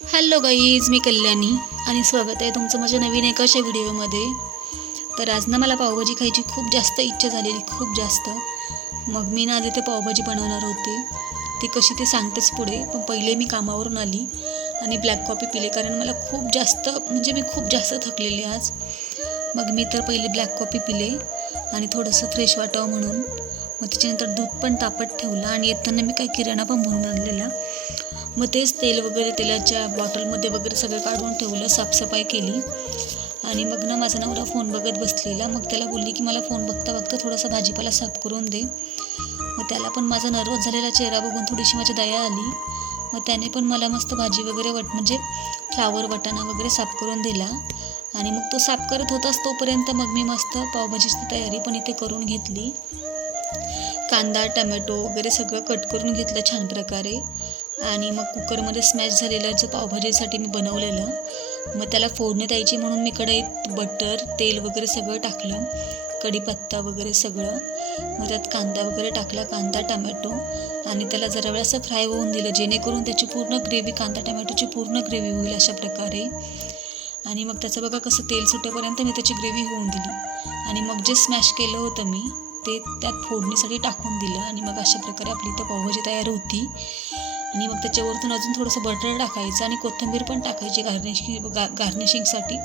Hello guys, मी कल्याणी आणि स्वागत आहे तुमचं माझ्या नवीन एका अशा व्हिडिओमध्ये. तर आज ना मला पावभाजी खायची खूप जास्त इच्छा झालेली, खूप जास्त. मग मी ना आज इथे पावभाजी बनवणार होते. ती कशी ते सांगतेच पुढे, पण पहिले मी कामावरून आली आणि ब्लॅक कॉफी पिले, कारण मला खूप जास्त मी खूप जास्त थकलेले आज. मग मी तर पहिले ब्लॅक कॉफी पिले आणि थोडंसं फ्रेश वाटावं म्हणून. मग त्याच्यानंतर दूध पण तापत ठेवलं आणि येताना मी काही किराणा पण भरून आणलेला. मग तेच तेल वगैरे, तेलाच्या बॉटलमध्ये वगैरे सगळं काढून ठेवलं, साफसफाई केली. आणि मग ना माझा नवरा फोन बघत बसलेला. मग त्याला बोलली की मला फोन बघता बघता थोडासा भाजीपाला साफ करून दे. मग त्याला पण माझा नर्वस झालेला चेहरा बघून थोडीशी माझी दया आली. मग त्याने पण मला मस्त भाजी वगैरे फ्लावर, वाटाणा वगैरे साफ करून दिला. आणि मग तो साफ करत होताच तोपर्यंत मग मी मस्त पावभाजीची तयारी पण इथे करून घेतली. कांदा, टमॅटो वगैरे सगळं कट करून घेतलं छान प्रकारे. आणि मग कुकरमध्ये स्मॅश झालेलं जो पावभाजीसाठी मी बनवलेलं, मग त्याला फोडणी द्यायची म्हणून मी कढईत बटर, तेल वगैरे सगळं टाकलं, कढीपत्ता वगैरे सगळं. मग त्यात कांदा वगैरे टाकला, कांदा, टमॅटो, आणि त्याला जरा वेळ असं फ्राय होऊन दिलं, जेणेकरून त्याची पूर्ण ग्रेव्ही, कांदा टमॅटोची पूर्ण ग्रेव्ही होईल अशा प्रकारे. आणि मग त्याचं बघा कसं तेल सुटेपर्यंत मी त्याची ग्रेव्ही होऊन दिली. आणि मग जे स्मॅश केलं होतं मी ते त्यात फोडणीसाठी टाकून दिलं. आणि मग अशा प्रकारे आपली इथं पावभाजी तयार होती. आणि मग त्याच्यावरतून अजून थोडंसं बटर टाकायचं आणि कोथिंबीर पण टाकायची गार्निशिंगसाठी.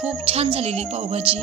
खूप छान झालेली पावभाजी.